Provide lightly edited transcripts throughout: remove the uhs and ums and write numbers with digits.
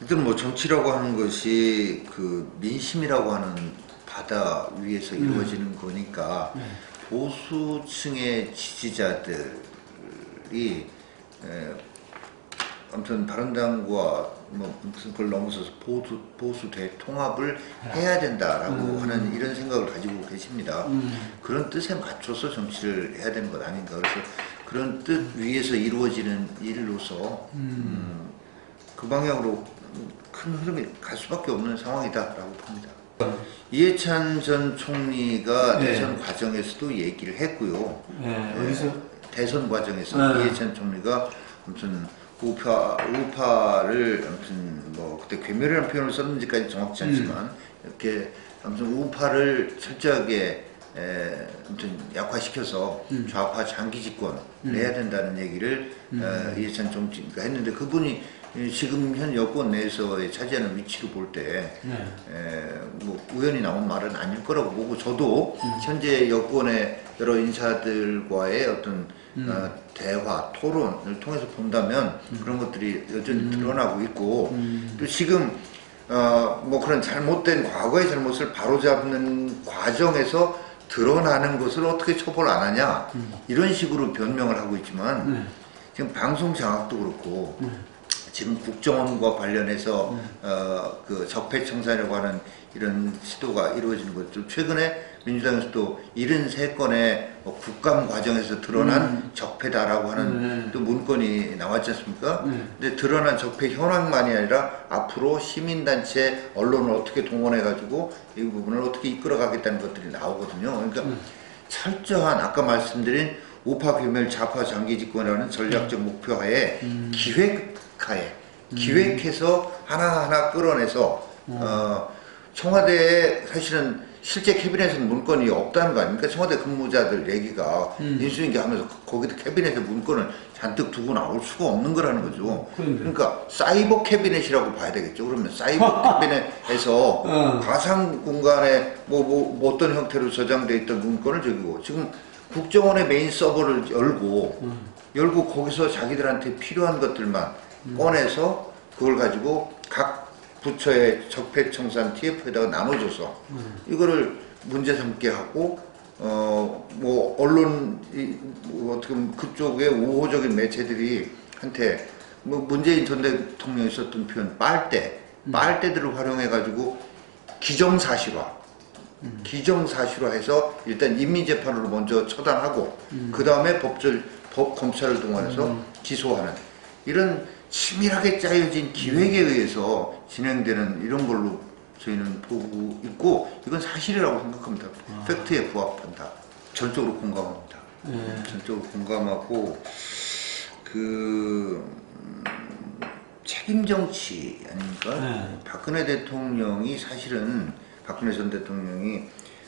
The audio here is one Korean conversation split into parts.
일단 뭐 정치라고 하는 것이 그 민심이라고 하는 바다 위에서 이루어지는 거니까 보수층의 지지자들이 아무튼 바른당과 뭐 무슨 그걸 넘어서서 보수 대통합을 해야 된다라고 하는 이런 생각을 가지고 계십니다. 그런 뜻에 맞춰서 정치를 해야 되는 것 아닌가. 그래서 그런 뜻 위에서 이루어지는 일로서 그 방향으로 큰 흐름이 갈 수밖에 없는 상황이다라고 봅니다. 이해찬 전 총리가 대선 과정에서도 얘기를 했고요. 어디서? 대선 과정에서 이해찬 총리가 아무튼 우파를 아무튼 뭐 그때 괴멸이라는 표현을 썼는지까지 정확치 않지만 이렇게 아무튼 우파를 철저하게 아무튼 약화시켜서 좌파 장기 집권을 해야 된다는 얘기를 이해찬 총리가 했는데 그분이 지금 현 여권 내에서의 차지하는 위치로 볼 때 뭐 우연히 나온 말은 아닐 거라고 보고 저도 현재 여권의 여러 인사들과의 어떤 대화, 토론을 통해서 본다면 그런 것들이 여전히 드러나고 있고 또 지금 뭐 그런 잘못된 과거의 잘못을 바로잡는 과정에서 드러나는 것을 어떻게 처벌 안 하냐 이런 식으로 변명을 하고 있지만 지금 방송 장악도 그렇고 지금 국정원과 관련해서 그 적폐청산이라고 하는 이런 시도가 이루어지는 것도 최근에 민주당에서도 73건의 국감 과정에서 드러난 적폐다라고 하는 또 문건이 나왔지 않습니까? 근데 드러난 적폐 현황만이 아니라 앞으로 시민단체, 언론을 어떻게 동원해가지고 이 부분을 어떻게 이끌어가겠다는 것들이 나오거든요. 그러니까 철저한 아까 말씀드린 우파 괴멸 좌파 장기 집권이라는 전략적 목표하에 기획해서 하나하나 끌어내서 청와대에 사실은 실제 캐비넷에는 문건이 없다는 거 아닙니까? 청와대 근무자들 얘기가 인수인계 하면서 거기도 캐비넷에 문건을 잔뜩 두고 나올 수가 없는 거라는 거죠. 그러니까 사이버 캐비넷이라고 봐야 되겠죠. 그러면 사이버 캐비넷에서 가상 공간에 뭐 어떤 형태로 저장돼 있던 문건을 저기고 지금 국정원의 메인 서버를 열고 거기서 자기들한테 필요한 것들만 꺼내서 그걸 가지고 각 부처의 적폐청산 TF에다가 나눠줘서 이거를 문제 삼게 하고 뭐 언론 뭐 어떻게 보면 그쪽의 우호적인 매체들이 한테 뭐 문재인 전 대통령이 썼던 표현 빨대들을 활용해 가지고 기정사실화해서 일단 인민재판으로 먼저 처단하고 그 다음에 검찰을 동원해서 기소하는 이런 치밀하게 짜여진 기획에 의해서 진행되는 이런 걸로 저희는 보고 있고 이건 사실이라고 생각합니다. 팩트에 부합한다. 전적으로 공감합니다. 전적으로 공감하고 그 책임 정치 아닙니까? 박근혜 대통령이 사실은 박근혜 전 대통령이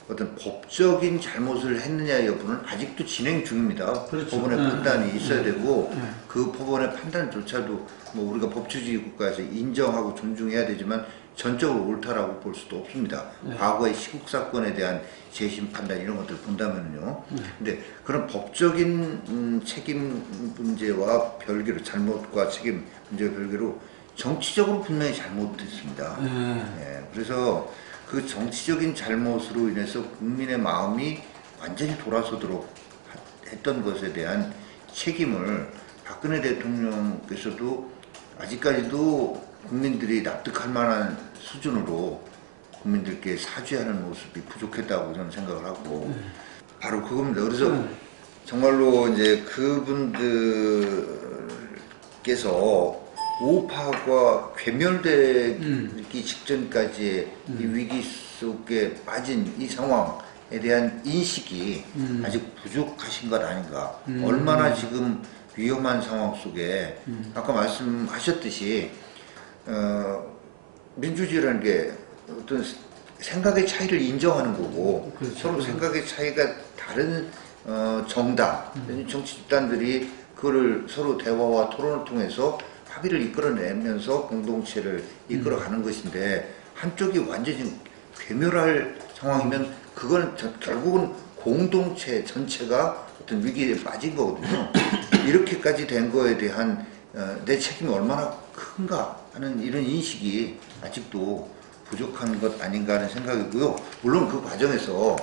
어떤 법적인 잘못을 했느냐 여부는 아직도 진행 중입니다. 그렇죠. 법원의 판단이 있어야 되고 그 법원의 판단조차도 뭐 우리가 법치주의 국가에서 인정하고 존중해야 되지만 전적으로 옳다라고 볼 수도 없습니다. 과거의 시국 사건에 대한 재심 판단 이런 것들을 본다면요. 근데 그런 법적인 책임 문제와 별개로 잘못과 책임 문제와 별개로 정치적으로 분명히 잘못됐습니다. 그래서 그 정치적인 잘못으로 인해서 국민의 마음이 완전히 돌아서도록 했던 것에 대한 책임을 박근혜 대통령께서도 아직까지도 국민들이 납득할 만한 수준으로 국민들께 사죄하는 모습이 부족했다고 저는 생각을 하고 바로 그겁니다. 그래서 정말로 이제 그분들께서 우파가 괴멸되기 직전까지의 이 위기 속에 빠진 이 상황에 대한 인식이 아직 부족하신 것 아닌가. 얼마나 지금 위험한 상황 속에 아까 말씀하셨듯이 민주주의라는 게 어떤 생각의 차이를 인정하는 거고 그렇죠. 서로 생각의 차이가 다른 정당, 정치 집단들이 그거를 서로 대화와 토론을 통해서 합의를 이끌어내면서 공동체를 이끌어가는 것인데 한쪽이 완전히 괴멸할 상황이면 그건 결국은 공동체 전체가 어떤 위기에 빠진 거거든요. 이렇게까지 된 거에 대한 내 책임이 얼마나 큰가 하는 이런 인식이 아직도 부족한 것 아닌가 하는 생각이고요. 물론 그 과정에서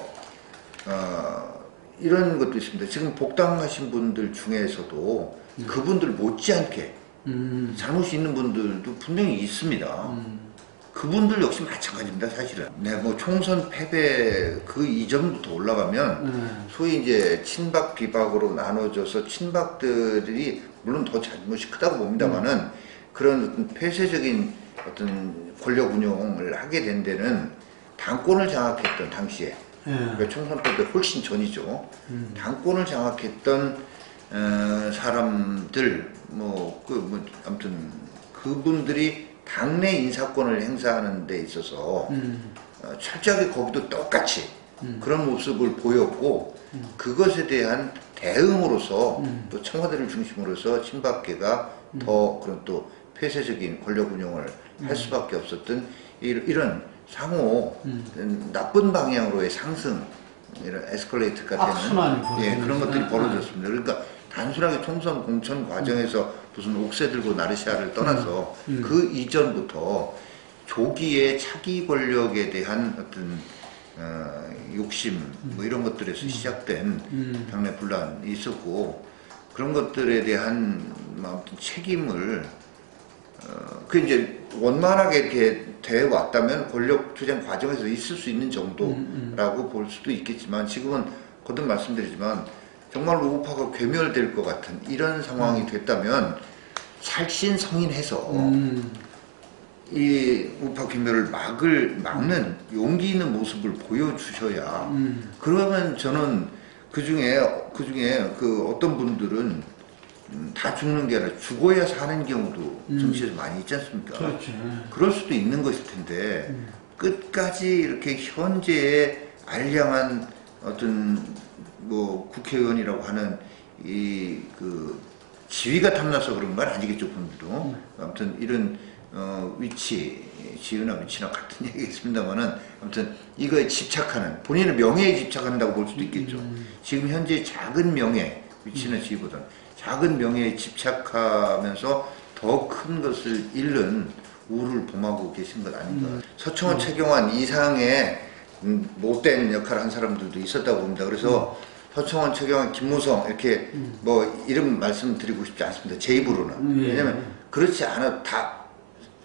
이런 것도 있습니다. 지금 복당하신 분들 중에서도 그분들 못지않게 잘못이 있는 분들도 분명히 있습니다. 그분들 역시 마찬가지입니다, 사실은. 네, 뭐 총선 패배 그 이전부터 올라가면 소위 이제 친박 비박으로 나눠져서 친박들이 물론 더 잘못이 크다고 봅니다만은 그런 폐쇄적인 어떤 권력 운용을 하게 된 데는 당권을 장악했던 당시에 그러니까 총선 패배 훨씬 전이죠. 당권을 장악했던 사람들 아무튼 그분들이 당내 인사권을 행사하는 데 있어서 철저하게 거기도 똑같이 그런 모습을 보였고 그것에 대한 대응으로서 또 청와대를 중심으로서 친박계가 더 그런 또 폐쇄적인 권력 운영을 할 수밖에 없었던 이런 상호 나쁜 방향으로의 상승 이런 에스컬레이트가 되는 그런 것들이 벌어졌습니다. 그러니까 단순하게 총선 공천 과정에서 무슨 옥새 들고 나르시아를 떠나서 그 이전부터 조기에 차기 권력에 대한 어떤 욕심 뭐 이런 것들에서 시작된 당내 분란이 있었고 그런 것들에 대한 아무튼 책임을 그 이제 원만하게 이렇게 돼 왔다면 권력 투쟁 과정에서 있을 수 있는 정도라고 볼 수도 있겠지만 지금은 거듭 말씀드리지만 정말로 우파가 괴멸될 것 같은 이런 상황이 됐다면 살신성인해서 이 우파 괴멸을 막는 용기 있는 모습을 보여주셔야 그러면 저는 그 중에 그 어떤 분들은 다 죽는 게 아니라 죽어야 사는 경우도 정치에서 많이 있지 않습니까? 그렇죠. 그럴 수도 있는 것일 텐데 끝까지 이렇게 현재의 알량한 어떤 뭐 국회의원이라고 하는 이 그 지위가 탐나서 그런 건 아니겠죠, 분들도. 아무튼 이런 지위나 위치나 같은 얘기겠습니다만은 아무튼 이거에 집착하는 본인의 명예에 집착한다고 볼 수도 있겠죠. 지금 현재 작은 명예 위치나 지위보다는 작은 명예에 집착하면서 더 큰 것을 잃는 우를 범하고 계신 것 아닌가. 서청원, 최경환 이상의 못된 역할을 한 사람들도 있었다고 봅니다. 그래서 서청원, 최경환, 김무성 이렇게 뭐 이름 말씀드리고 싶지 않습니다. 제 입으로는. 왜냐면 그렇지 않아 다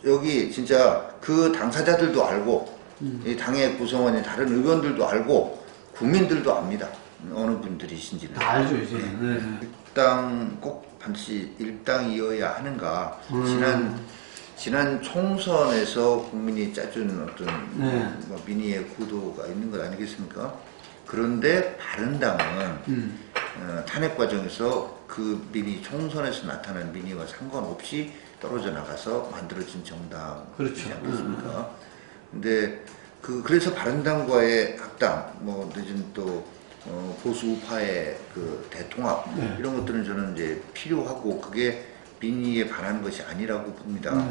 여기 진짜 그 당사자들도 알고 이 당의 구성원인 다른 의원들도 알고 국민들도 압니다. 어느 분들이신지는. 다 알죠 이제는. 일당 꼭 반드시 일당이어야 하는가. 지난 총선에서 국민이 짜준 어떤 뭐 민의의 구도가 있는 것 아니겠습니까? 그런데 바른당은 탄핵 과정에서 그 민의 총선에서 나타난 민의와 상관없이 떨어져 나가서 만들어진 정당이지 그렇죠. 않겠습니까? 근데 그래서 바른당과의 합당, 뭐 늦은 또 보수 우파의 그 대통합 이런 것들은 저는 이제 필요하고 그게 민의에 반하는 것이 아니라고 봅니다.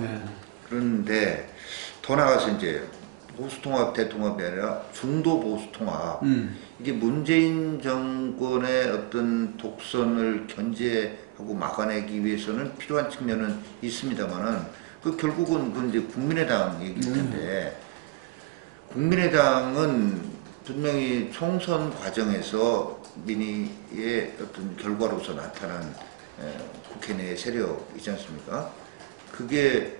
그런데 더 나아가서 이제 보수통합 대통합이 아니라 중도 보수통합 이게 문재인 정권의 어떤 독선을 견제하고 막아내기 위해서는 필요한 측면은 있습니다만은 그 결국은 그 이제 국민의당 얘기일 텐데 국민의당은 분명히 총선 과정에서 민의의 어떤 결과로서 나타난 국회 내 세력이지 않습니까? 그게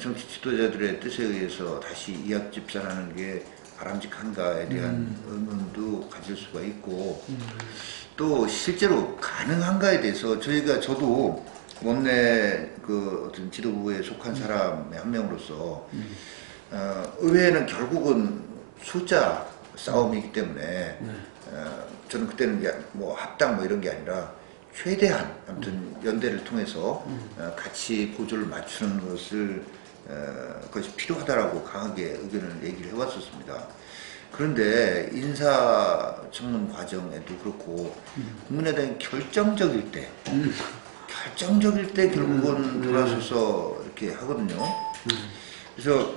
정치 지도자들의 뜻에 의해서 다시 이합집산하는 게 바람직한가에 대한 의문도 가질 수가 있고 또 실제로 가능한가에 대해서 저도 원내 그 어떤 지도부에 속한 사람의 한 명으로서 의회는 결국은 숫자 싸움이기 때문에 저는 그때는 뭐 합당 뭐 이런 게 아니라 최대한 아무튼 연대를 통해서 같이 보조를 맞추는 것이 필요하다라고 강하게 의견을 얘기를 해왔었습니다. 그런데 인사청문 과정에도 그렇고 국민의당이 결정적일 때 결국은 돌아서서 이렇게 하거든요. 그래서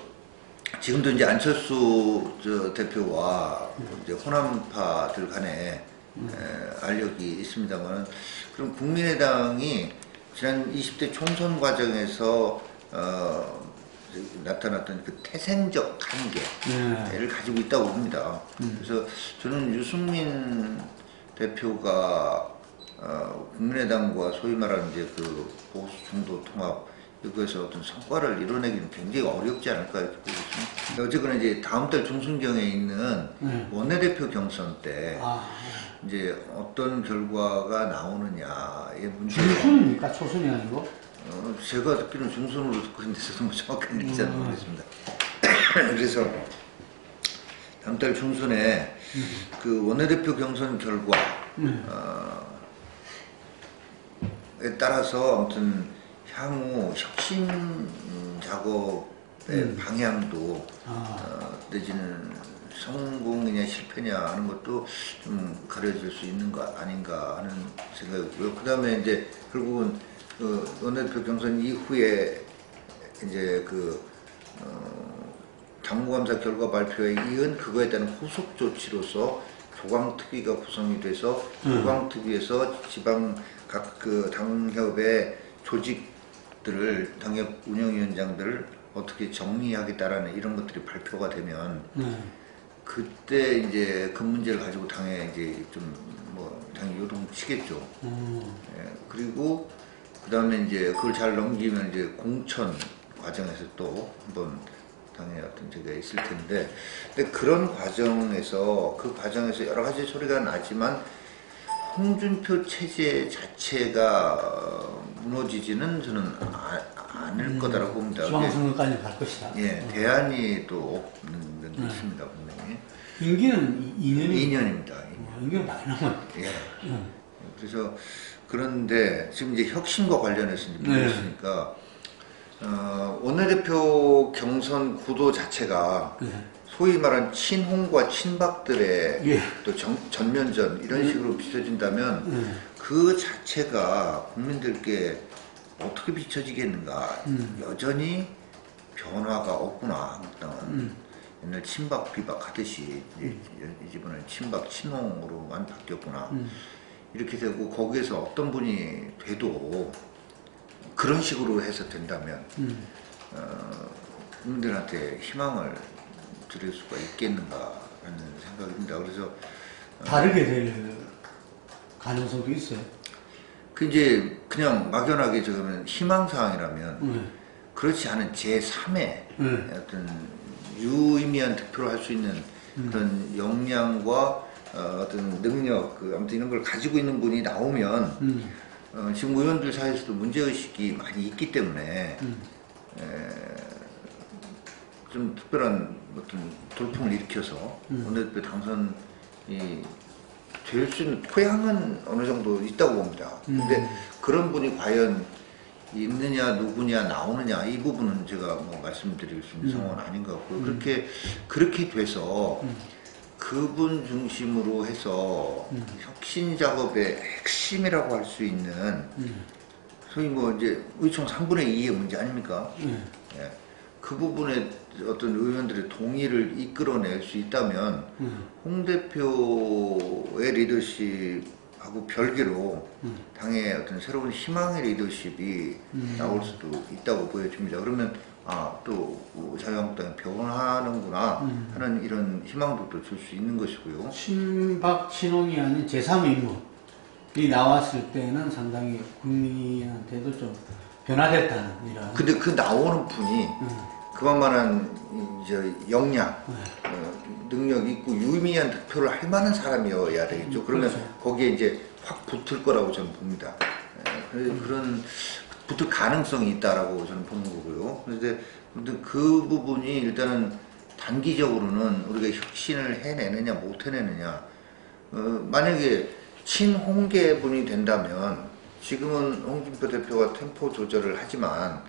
지금도 이제 안철수 대표와 이제 호남파들 간에 알력이 있습니다만, 그럼 국민의당이 지난 20대 총선 과정에서 나타났던 그 태생적 한계를 가지고 있다고 봅니다. 그래서 저는 유승민 대표가 국민의당과 소위 말하는 이제 그 보수 중도 통합 이거에서 어떤 성과를 이뤄내기는 굉장히 어렵지 않을까 이렇게 보고 있습니다. 어쨌거나 이제 다음 달 중순경에 있는 원내대표 경선 때 이제 어떤 결과가 나오느냐의 문제가 중순입니까? 초순이 아니고? 제가 듣기로는 중순으로 듣고 있는데 저도 뭐 정확한 일자는 모르겠습니다. 그래서 다음 달 중순에 그 원내대표 경선 결과에 따라서 아무튼 향후 혁신 작업의 방향도 내지는 성공이냐 실패냐 하는 것도 좀 가려질 수 있는 거 아닌가 하는 생각이고요. 그 다음에 이제 결국은 그 원내대표 경선 이후에 이제 그 당무감사 결과 발표에 이은 그거에 따른 후속 조치로서 조광특위가 구성이 돼서 조광특위에서 지방 각 그 당협의 조직들을 당협 운영위원장들을 어떻게 정리하겠다라는 이런 것들이 발표가 되면 그때 이제 그 문제를 가지고 당에 이제 좀 뭐 당이 요동치겠죠. 예, 그리고 그 다음에 이제 그걸 잘 넘기면 이제 공천 과정에서 또 한번 당에 어떤 제가 있을 텐데, 근데 그런 과정에서 그 과정에서 여러 가지 소리가 나지만 홍준표 체제 자체가 무너지지는 저는 않을 거다라고 봅니다. 지방선거까지 갈 것이다. 예, 대안이 또 없는 면도 있습니다, 분명히. 임기는 2년입니다. 2년입니다. 임기가 많이 남았. 예. 그래서 그런데 지금 이제 혁신과 관련해서 이제 보셨으니까 원내대표 경선 구도 자체가 소위 말한 친홍과 친박들의 또 전면전 이런 식으로 비춰진다면 그 자체가 국민들께 어떻게 비춰지겠는가. 여전히 변화가 없구나. 한국당은 옛날 친박 비박 하듯이 이번엔 친박 친홍으로만 바뀌었구나. 이렇게 되고 거기에서 어떤 분이 돼도 그런 식으로 해서 된다면 국민들한테 희망을 드릴 수가 있겠는가라는 생각입니다. 그래서 다르게 될 가능성도 있어요. 그 이제 그냥 막연하게 적으면 희망사항이라면 그렇지 않은 제3의 어떤 유의미한 득표를 할 수 있는 그런 역량과 어떤 능력, 아무튼 이런 걸 가지고 있는 분이 나오면 지금 의원들 사이에서도 문제의식이 많이 있기 때문에 좀 특별한 어떤 돌풍을 일으켜서 원내대표 당선이 될 수 있는 토양은 어느 정도 있다고 봅니다. 근데 그런 분이 과연 있느냐, 누구냐, 나오느냐 이 부분은 제가 뭐 말씀드릴 수 있는 상황은 아닌 것 같고요. 그렇게 돼서 그분 중심으로 해서 혁신 작업의 핵심이라고 할 수 있는 소위 뭐 이제 의총 3분의 2의 문제 아닙니까? 예. 그 부분에 어떤 의원들의 동의를 이끌어낼 수 있다면 홍 대표의 리더십하고 별개로 당의 어떤 새로운 희망의 리더십이 나올 수도 있다고 보여집니다. 그러면 또 자유한국당이 변하는구나 하는 이런 희망도 또 줄 수 있는 것이고요. 친박 친홍이 아닌 제3인물이 나왔을 때는 상당히 국민한테도 좀 변화됐다는 이런. 근데 그 나오는 분이 그만한 이제 역량, 능력 있고 유의미한 득표를 할 만한 사람이어야 되겠죠. 그러면 그렇죠. 거기에 이제 확 붙을 거라고 저는 봅니다. 그런 붙을 가능성이 있다라고 저는 보는 거고요. 그런데 그 부분이 일단은 단기적으로는 우리가 혁신을 해내느냐 못 해내느냐. 만약에 친홍계 분이 된다면 지금은 홍준표 대표가 템포 조절을 하지만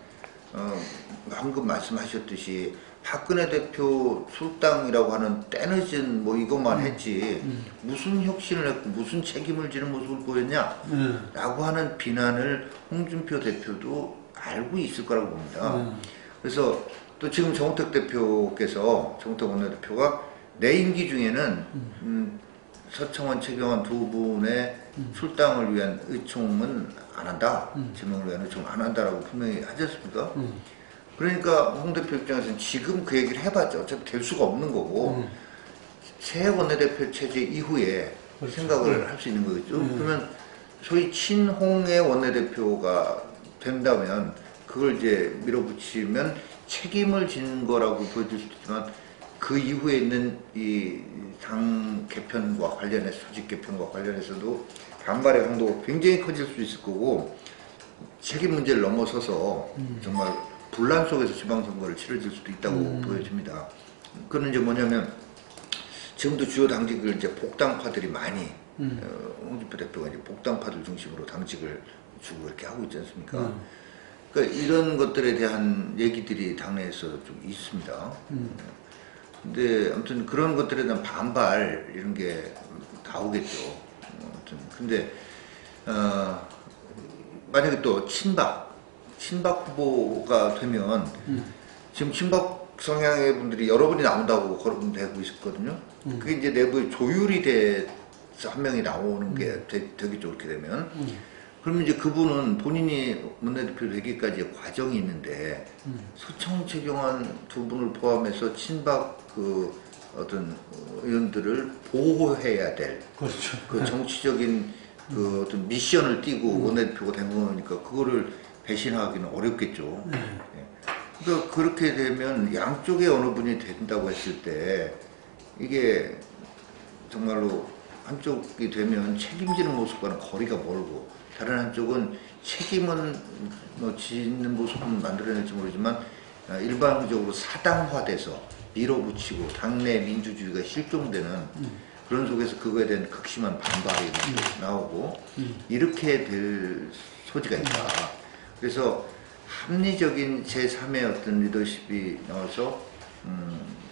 방금 말씀하셨듯이 박근혜 대표 출당이라고 하는 때늦은 뭐 이것만 했지 무슨 혁신을 했고 무슨 책임을 지는 모습을 보였냐 라고 하는 비난을 홍준표 대표도 알고 있을 거라고 봅니다. 그래서 또 지금 정우택 원내대표가 내 임기 중에는 서청원, 최경환 두 분의 출당을 위한 의총은 안 한다. 제명을 위한 요청을 안 한다라고 분명히 하지 않습니까? 그러니까 홍 대표 입장에서는 지금 그 얘기를 해봤자 어차피 될 수가 없는 거고 새 원내대표 체제 이후에 그렇죠. 생각을 할 수 있는 거겠죠. 그러면 소위 친홍의 원내대표가 된다면 그걸 이제 밀어붙이면 책임을 지는 거라고 보여질 수도 있지만 그 이후에 있는 이 당 개편과 관련해서 조직 개편과 관련해서도 반발의 강도가 굉장히 커질 수 있을 거고 책임 문제를 넘어서서 정말 분란 속에서 지방선거를 치러질 수도 있다고 보여집니다. 그건 이제 뭐냐면 지금도 주요 당직을 이제 복당파들이 많이 홍준표 대표가 이제 복당파들 중심으로 당직을 주고 이렇게 하고 있지 않습니까? 그러니까 이런 것들에 대한 얘기들이 당내에서 좀 있습니다. 근데 아무튼 그런 것들에 대한 반발 이런 게 나오겠죠. 아무튼 근데 만약에 또 친박 후보가 되면 지금 친박 성향의 분들이 여러분이 나온다고 거론되고 있었거든요. 그게 이제 내부에 조율이 돼서 한 명이 나오는 게 되겠죠. 그렇게 되면. 그러면 이제 그분은 본인이 원내대표 되기까지의 과정이 있는데 소청 최경환 두 분을 포함해서 친박 그 어떤 의원들을 보호해야 될 그렇죠. 그 정치적인 그 어떤 미션을 띠고 원내대표가 된 거니까 그거를 배신하기는 어렵겠죠. 예. 그러니까 그렇게 되면 양쪽에 어느 분이 된다고 했을 때 이게 정말로 한쪽이 되면 책임지는 모습과는 거리가 멀고 다른 한쪽은 책임은 뭐 짓는 모습은 만들어낼지 모르지만 일반적으로 사당화돼서 밀어붙이고 당내 민주주의가 실종되는 그런 속에서 그거에 대한 극심한 반발이 나오고 이렇게 될 소지가 있다. 그래서 합리적인 제3의 어떤 리더십이 나와서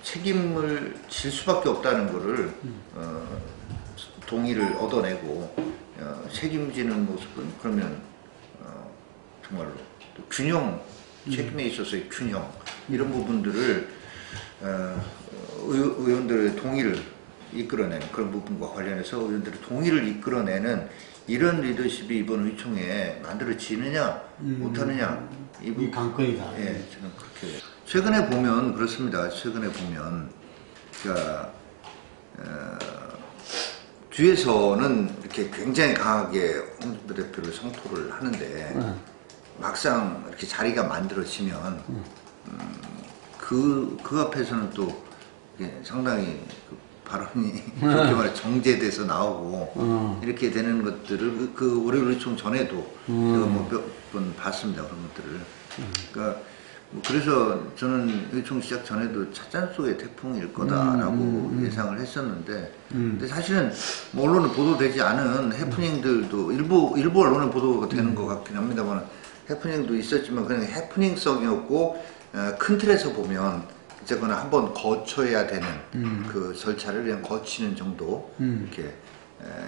책임을 질 수밖에 없다는 것을 동의를 얻어내고 책임지는 모습은 그러면 정말로 균형, 책임에 있어서의 균형 이런 부분들을 의원들의 동의를 이끌어내는 그런 부분과 관련해서 의원들의 동의를 이끌어내는 이런 리더십이 이번 의총에 만들어지느냐 못하느냐 이 관건이다. 예, 저는 그렇게 최근에 보면 그렇습니다. 최근에 보면 그러니까 뒤에서는 이렇게 굉장히 강하게 홍준표 대표를 성토를 하는데 막상 이렇게 자리가 만들어지면 그 앞에서는 또 상당히 그 발언이 그렇게 말해 정제돼서 나오고 이렇게 되는 것들을 그 월요일 의총 전에도 제가 뭐 몇 번 봤습니다. 그런 것들을. 그러니까 뭐 그래서 저는 의총 시작 전에도 찻잔 속의 태풍일 거다라고 예상을 했었는데 근데 사실은 뭐 언론에 보도되지 않은 해프닝들도 일부 언론에 보도가 되는 것 같긴 합니다만 해프닝도 있었지만 그냥 해프닝성이었고 큰 틀에서 보면 어쨌거나 한번 거쳐야 되는 그 절차를 그냥 거치는 정도 이렇게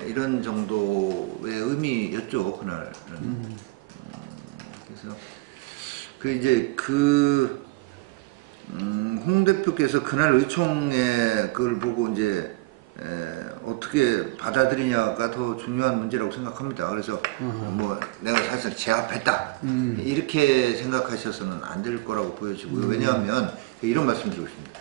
이런 정도의 의미였죠 그날은. 그래서 그 이제 홍 대표께서 그날 의총에 그걸 보고 이제 어떻게 받아들이냐가 더 중요한 문제라고 생각합니다. 그래서 뭐 내가 사실 제압했다 이렇게 생각하셔서는 안 될 거라고 보여지고요. 왜냐하면 이런 말씀드리고 싶습니다.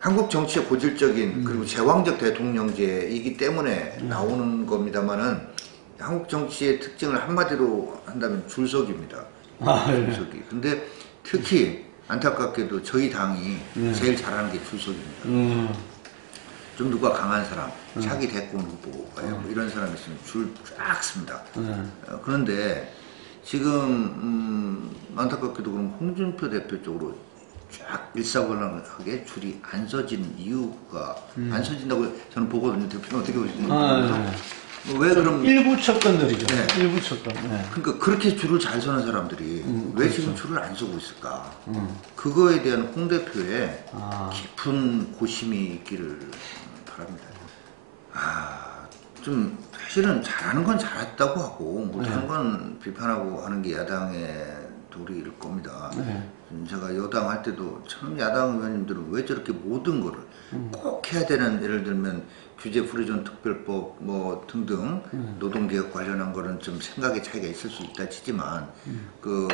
한국 정치의 고질적인 그리고 제왕적 대통령제이기 때문에 나오는 겁니다만은 한국 정치의 특징을 한마디로 한다면 줄서기입니다. 줄서기. 근데 특히 안타깝게도 저희 당이 제일 잘하는 게 줄서기입니다. 좀 누가 강한 사람, 차기 대권 후보가요. 이런 사람이 있으면 줄 쫙 씁니다. 그런데 지금 안타깝게도 그럼 홍준표 대표 쪽으로 쫙 일사불란하게 줄이 안 서지는 이유가 안 서진다고 저는 보거든요. 대표는 어떻게 보시는지. 왜 그럼 일부 척건들이죠. 네. 일부 척건. 네. 그러니까 그렇게 줄을 잘 서는 사람들이 왜 그렇죠. 지금 줄을 안 서고 있을까? 그거에 대한 홍 대표의 깊은 고심이 있기를 바랍니다. 좀 사실은 잘하는 건 잘했다고 하고 못하는 건 비판하고 하는 게 야당의 도리일 겁니다. 제가 여당 할 때도 참 야당 의원님들은 왜 저렇게 모든 거를 꼭 해야 되는, 예를 들면 규제 프리존 특별법 뭐 등등 노동개혁 관련한 거는 좀 생각의 차이가 있을 수 있다 치지만 그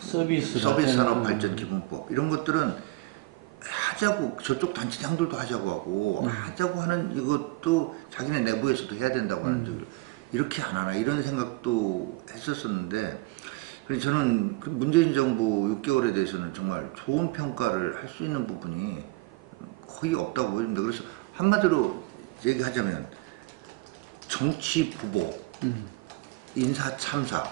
서비스 산업 발전 기본법 이런 것들은 하자고, 저쪽 단체장들도 하자고 하고 하자고 하는 이것도 자기네 내부에서도 해야 된다고 하는 줄 이렇게 안 하나 이런 생각도 했었었는데, 그래서 저는 그 문재인 정부 6개월에 대해서는 정말 좋은 평가를 할 수 있는 부분이 거의 없다고 보입니다. 그래서 한마디로 얘기하자면 정치 부복, 인사 참사,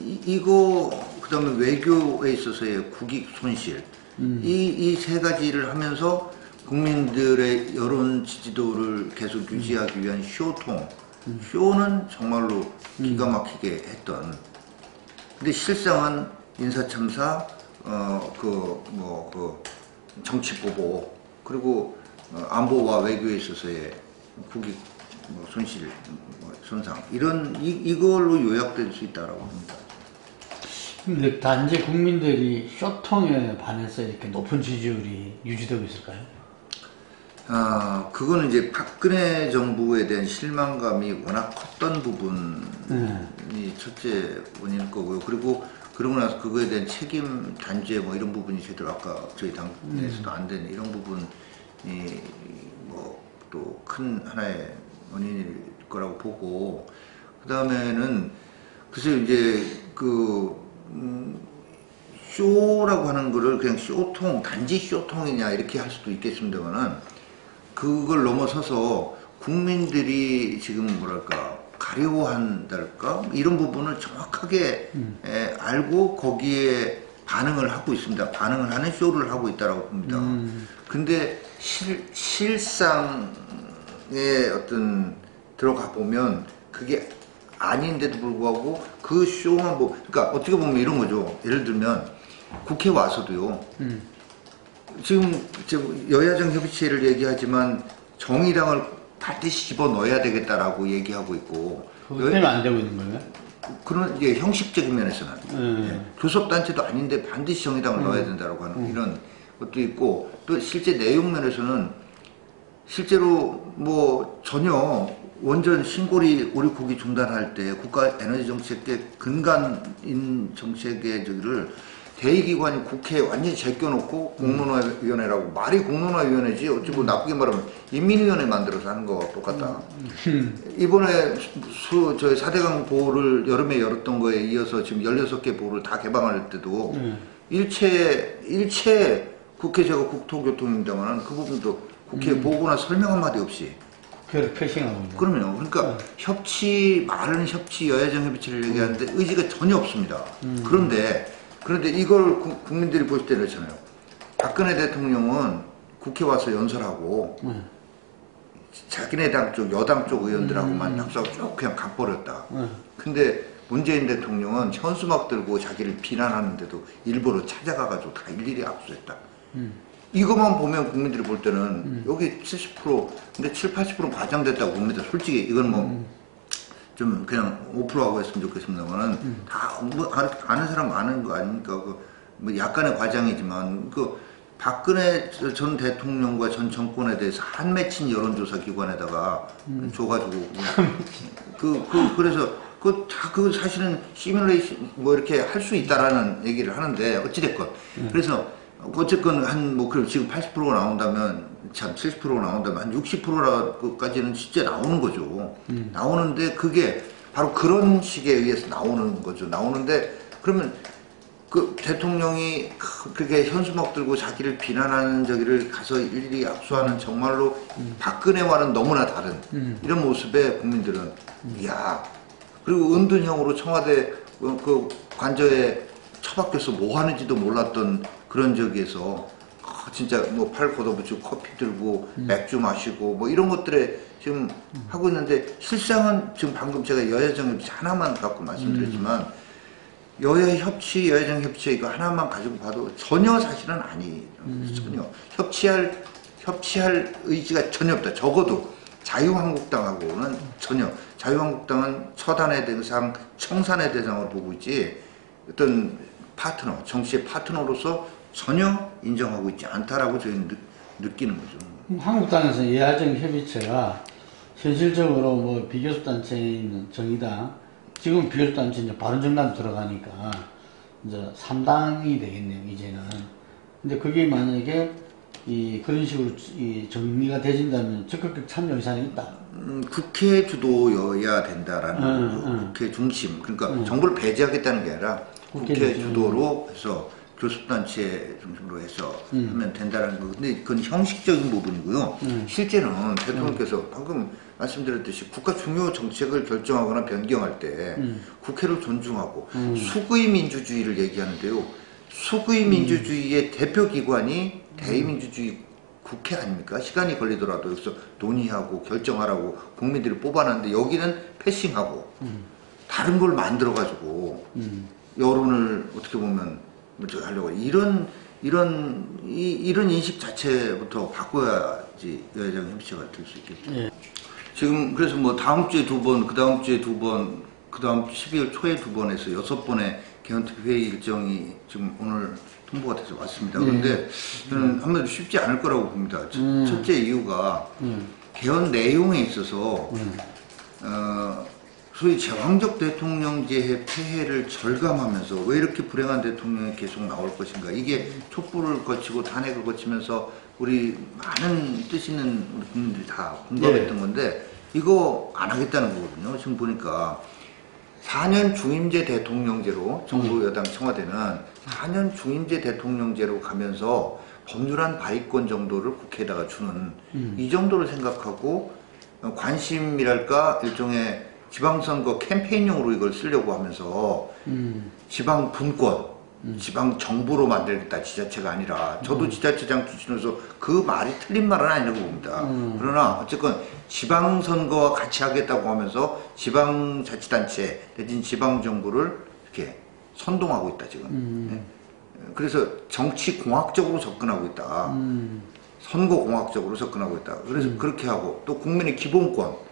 이거 그다음에 외교에 있어서의 국익 손실, 이 세 가지를 하면서 국민들의 여론 지지도를 계속 유지하기 위한 쇼통, 쇼는 정말로 기가 막히게 했던. 근데 실상은 인사참사, 정치 보복, 그리고 안보와 외교에 있어서의 국익 손실, 손상, 이걸로 요약될 수 있다라고 봅니다. 근데 단지 국민들이 쇼통에 반해서 이렇게 높은 지지율이 유지되고 있을까요? 그거는 이제 박근혜 정부에 대한 실망감이 워낙 컸던 부분이 첫째 원인일 거고요. 그리고 그러고 나서 그거에 대한 책임 단죄 뭐 이런 부분이 제대로 아까 저희 당내에서도 안 된 이런 부분이 뭐 또 큰 하나의 원인일 거라고 보고, 그 다음에는 글쎄요, 이제 쇼라고 하는 거를 그냥 쇼통, 단지 쇼통이냐 이렇게 할 수도 있겠습니다만은, 그걸 넘어서서 국민들이 지금 뭐랄까 가려워한달까 이런 부분을 정확하게 알고 거기에 반응을 하고 있습니다. 반응을 하는 쇼를 하고 있다라고 봅니다. 근데 실상에 어떤 들어가 보면 그게 아닌데도 불구하고 그 쇼만 그러니까 어떻게 보면 이런 거죠. 예를 들면 국회 와서도요. 지금 여야정 협의체를 얘기하지만 정의당을 반드시 집어넣어야 되겠다라고 얘기하고 있고, 그것 때문에 안 되고 있는 거예요? 그런 형식적인 면에서는 교섭단체도 아닌데 반드시 정의당을 넣어야 된다라고 하는 이런 것도 있고, 또 실제 내용 면에서는 실제로 뭐 전혀 원전 신고리 오리고기 중단할 때 국가 에너지 정책의 근간인 정책의 저기를 대의기관이 국회에 완전히 제껴놓고 공론화위원회라고, 말이 공론화위원회지 어찌 보면 나쁘게 말하면 인민위원회 만들어서 하는 거와 똑같다. 이번에 저희 4대강 보호를 여름에 열었던 거에 이어서 지금 16개 보호를 다 개방할 때도 일체 국회, 제가 국토교통입니다만 그 부분도 국회에 보고나 설명 한마디 없이 그걸 표시하고 있는. 그러면요. 그러니까 말은 협치, 여야정 협의체를 얘기하는데 의지가 전혀 없습니다. 그런데 이걸 국민들이 볼 때는 그렇잖아요. 박근혜 대통령은 국회 와서 연설하고 자기네 당 쪽, 여당 쪽 의원들하고만 약속하고 쭉 그냥 가버렸다. 근데 문재인 대통령은 현수막 들고 자기를 비난하는데도 일부러 찾아가가지고 다 일일이 압수했다. 이것만 보면 국민들이 볼 때는 여기 70%, 근데 70~80%는 과장됐다고 봅니다. 솔직히 이건 뭐 좀 그냥 5%하고 했으면 좋겠습니다만은 다 뭐 아는 사람 아는 거 아닙니까? 뭐 약간의 과장이지만 박근혜 전 대통령과 전 정권에 대해서 한 맺힌 여론조사 기관에다가 줘가지고 그래서 그 사실은 시뮬레이션 뭐 이렇게 할 수 있다라는 얘기를 하는데 어찌됐건 그래서 어쨌건 지금 80%가 나온다면, 참 70%가 나온다면 한 60%까지는 진짜 나오는 거죠. 나오는데 그게 바로 그런 식에 의해서 나오는 거죠. 나오는데 그러면 그 대통령이 그렇게 현수막 들고 자기를 비난하는 저기를 가서 일일이 압수하는 정말로 박근혜와는 너무나 다른 이런 모습에 국민들은 이야, 그리고 은둔형으로 청와대 그 관저에 처박혀서 뭐 하는지도 몰랐던 그런 저기에서 진짜 뭐 팔 걷어붙이고 커피 들고 맥주 마시고 뭐 이런 것들에 지금 하고 있는데, 실상은 지금 방금 제가 여야정 협치 하나만 갖고 말씀드렸지만 여야정 협치 이거 하나만 가지고 봐도 전혀 사실은 전혀 협치할 의지가 전혀 없다. 적어도 자유한국당하고는 전혀, 자유한국당은 처단의 대상, 청산의 대상으로 보고 있지 어떤 파트너, 정치의 파트너로서 전혀 인정하고 있지 않다라고 저희는 느끼는 거죠. 한국당에서 예하정 협의체가 현실적으로 뭐 비교섭단체에 있는 정의당, 지금 비교섭단체 이제 바른정당 들어가니까 이제 3당이 되겠네요, 이제는. 근데 그게 만약에 그런 식으로 정리가 되진다면 적극적 참여 의사는 있다. 국회 주도여야 된다라는 거고, 국회 중심. 그러니까 정부를 배제하겠다는 게 아니라 국회 주도로 해서 교섭단체 중심으로 해서 하면 된다는 거. 근데 그건 형식적인 부분이고요. 실제는 대통령께서 방금 말씀드렸듯이 국가 중요 정책을 결정하거나 변경할 때 국회를 존중하고 수구의 민주주의를 얘기하는데요. 수구의 민주주의의 대표 기관이 대의민주주의 국회 아닙니까? 시간이 걸리더라도 여기서 논의하고 결정하라고 국민들이 뽑아놨는데 여기는 패싱하고 다른 걸 만들어가지고 여론을 어떻게 보면 먼저 하려고 이런 인식 자체부터 바꿔야지 여야정 협치가 될 수 있겠죠. 예. 지금 그래서 뭐 다음 주에 2번, 그 다음 주에 2번, 그 다음 12월 초에 2번 해서 6번의 개헌특위 회의 일정이 지금 오늘 통보가 돼서 왔습니다. 그런데 저는 한마디로 쉽지 않을 거라고 봅니다. 첫째 이유가 개헌 내용에 있어서 소위 제왕적 대통령제의 폐해를 절감하면서 왜 이렇게 불행한 대통령이 계속 나올 것인가. 이게 촛불을 거치고 탄핵을 거치면서 우리 많은 뜻 있는 우리 국민들이 다 공감했던 건데 이거 안 하겠다는 거거든요. 지금 보니까 4년 중임제 대통령제로 정부 여당 청와대는 4년 중임제 대통령제로 가면서 법률안 발의권 정도를 국회에다가 주는 이 정도를 생각하고 관심이랄까 일종의 지방선거 캠페인용으로 이걸 쓰려고 하면서 지방 분권, 지방 정부로 만들겠다 지자체가 아니라 저도 지자체장 출신으로서 그 말이 틀린 말은 아니라고 봅니다. 그러나 어쨌건 지방선거와 같이 하겠다고 하면서 지방자치단체 내지는 지방정부를 이렇게 선동하고 있다 지금. 네. 그래서 정치공학적으로 접근하고 있다. 선거공학적으로 접근하고 있다. 그래서 그렇게 하고 또 국민의 기본권.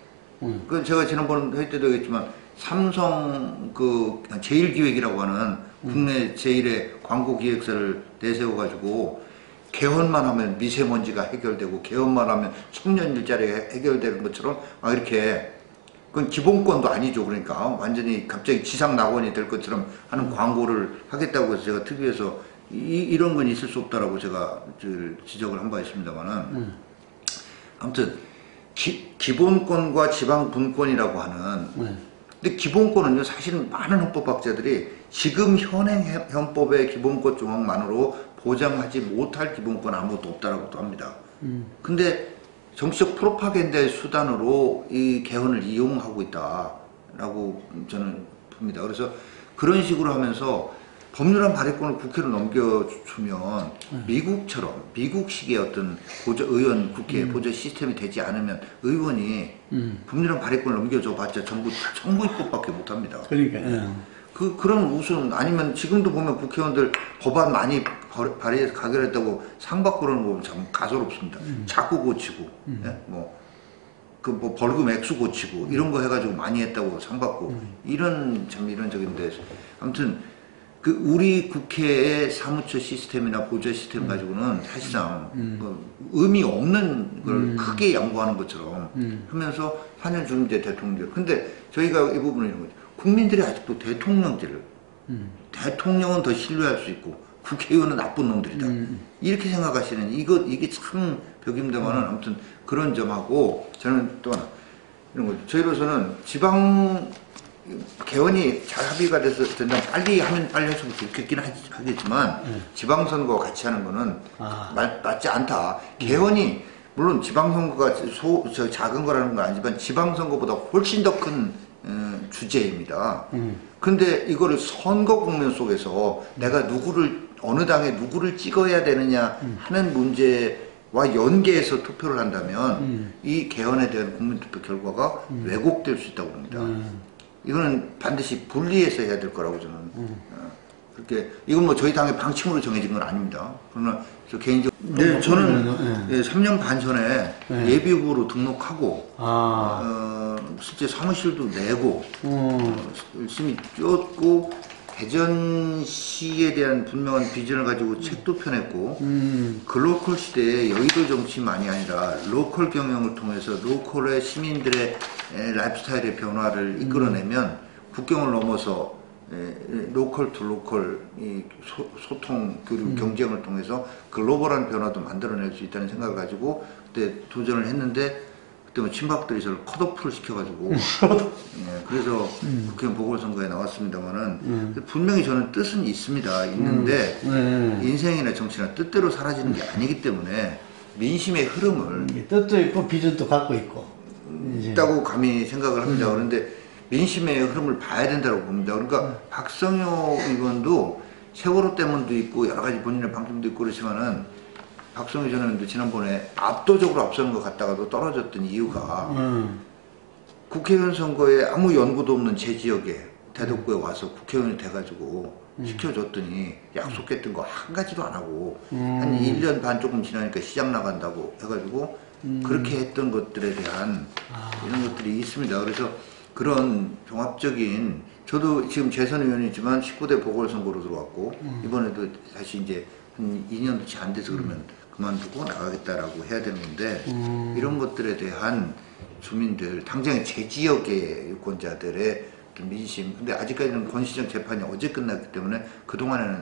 그 제가 지난번 회의 때도 얘기했지만 삼성 그 제1기획이라고 하는 국내 제1의 광고기획사를 내세워가지고 개헌만 하면 미세먼지가 해결되고 개헌만 하면 청년 일자리가 해결되는 것처럼 이렇게 그건 기본권도 아니죠. 그러니까 완전히 갑자기 지상낙원이 될 것처럼 하는 광고를 하겠다고 해서 제가 특위에서 이런 건 있을 수 없다라고 제가 지적을 한 바 있습니다만은 아무튼 기본권과 지방분권이라고 하는 근데 기본권은요 사실은 많은 헌법학자들이 지금 현행 헌법의 기본권 조항만으로 보장하지 못할 기본권 아무것도 없다라고도 합니다. 근데 정치적 프로파간다의 수단으로 이 개헌을 이용하고 있다라고 저는 봅니다. 그래서 그런 식으로 하면서 법률안 발의권을 국회로 넘겨주면 미국처럼 미국식의 어떤 의원 국회 보조 시스템이 되지 않으면 의원이 법률안 발의권을 넘겨줘 봤자 전부 입법밖에 못합니다. 그러니까 그런 우스운 아니면 지금도 보면 국회의원들 법안 많이 발의해서 가결했다고 상 받고 그러는 거 보면 참 가소롭습니다. 자꾸 고치고 예? 뭐 벌금 액수 고치고 이런 거 해가지고 많이 했다고 상 받고 이런 참 이런적인데 아무튼 그 우리 국회의 사무처 시스템이나 보조 시스템 가지고는 사실상 뭐 의미 없는 걸 크게 양보하는 것처럼 하면서 4년 중임제 대통령제. 근데 저희가 이 부분은 이런 거죠. 국민들이 아직도 대통령제를 대통령은 더 신뢰할 수 있고 국회의원은 나쁜 놈들이다. 이렇게 생각하시는 이게 참 벽입니다만은 아무튼 그런 점하고 저는 또 하나 이런 거죠. 저희로서는 지방 개헌이 잘 합의가 돼서 된다면 빨리 하면 빨리 했으면 좋겠긴 하겠지만 지방선거와 같이 하는 거는 맞지 않다. 개헌이 물론 지방선거가 작은 거라는 건 아니지만 지방선거보다 훨씬 더 큰 주제입니다. 근데 이거를 선거 국면 속에서 내가 어느 당에 누구를 찍어야 되느냐 하는 문제와 연계해서 투표를 한다면 이 개헌에 대한 국민투표 결과가 왜곡될 수 있다고 봅니다. 이거는 반드시 분리해서 해야 될 거라고 저는 그렇게 이건 뭐 저희 당의 방침으로 정해진 건 아닙니다. 그러나 저 개인적으로 네, 저는 3년 반 전에 예비 후보로 등록하고 실제 사무실도 내고 열심히 뛰었고 대전시에 대한 분명한 비전을 가지고 책도 펴냈고 글로컬 시대에 여의도 정치만이 아니라 로컬 경영을 통해서 로컬의 시민들의 라이프 스타일의 변화를 이끌어내면 국경을 넘어서 로컬 투 로컬 이 소통 교류 경쟁을 통해서 글로벌한 변화도 만들어낼 수 있다는 생각을 가지고 그때 도전을 했는데 그때 뭐 친박들이 저를 컷오프를 시켜가지고 그래서 국회의원 보궐선거에 나왔습니다만은 분명히 저는 뜻은 있는데 인생이나 정치나 뜻대로 사라지는 게 아니기 때문에 민심의 흐름을 뜻도 있고 비전도 갖고 있고 있다고 감히 생각을 합니다. 그런데 민심의 흐름을 봐야 된다고 봅니다. 그러니까 박성효 의원도 세월호 때문도 있고 여러 가지 본인의 방침도 있고 그렇지만은 박성효 전 의원도 지난번에 압도적으로 앞서는 것 같다가도 떨어졌던 이유가 국회의원 선거에 아무 연구도 없는 제 지역에 대덕구에 와서 국회의원이 돼가지고 시켜줬더니 약속했던 거 한 가지도 안 하고 한 1년 반 조금 지나니까 시장 나간다고 해가지고 그렇게 했던 것들에 대한 이런 것들이 있습니다. 그래서 그런 종합적인 저도 지금 재선 의원이지만 19대 보궐선거로 들어왔고 이번에도 다시 이제 한 2년도 채 안 돼서 그러면 그만두고 나가겠다라고 해야 되는 건데 이런 것들에 대한 주민들 당장 제 지역의 유권자들의 민심 근데 아직까지는 권시정 재판이 어제 끝났기 때문에 그동안에는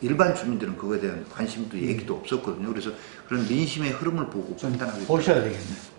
일반 주민들은 그거에 대한 관심도 얘기도 없었거든요. 그래서 그런 민심의 흐름을 보고 판단하겠다. 보셔야 되겠네.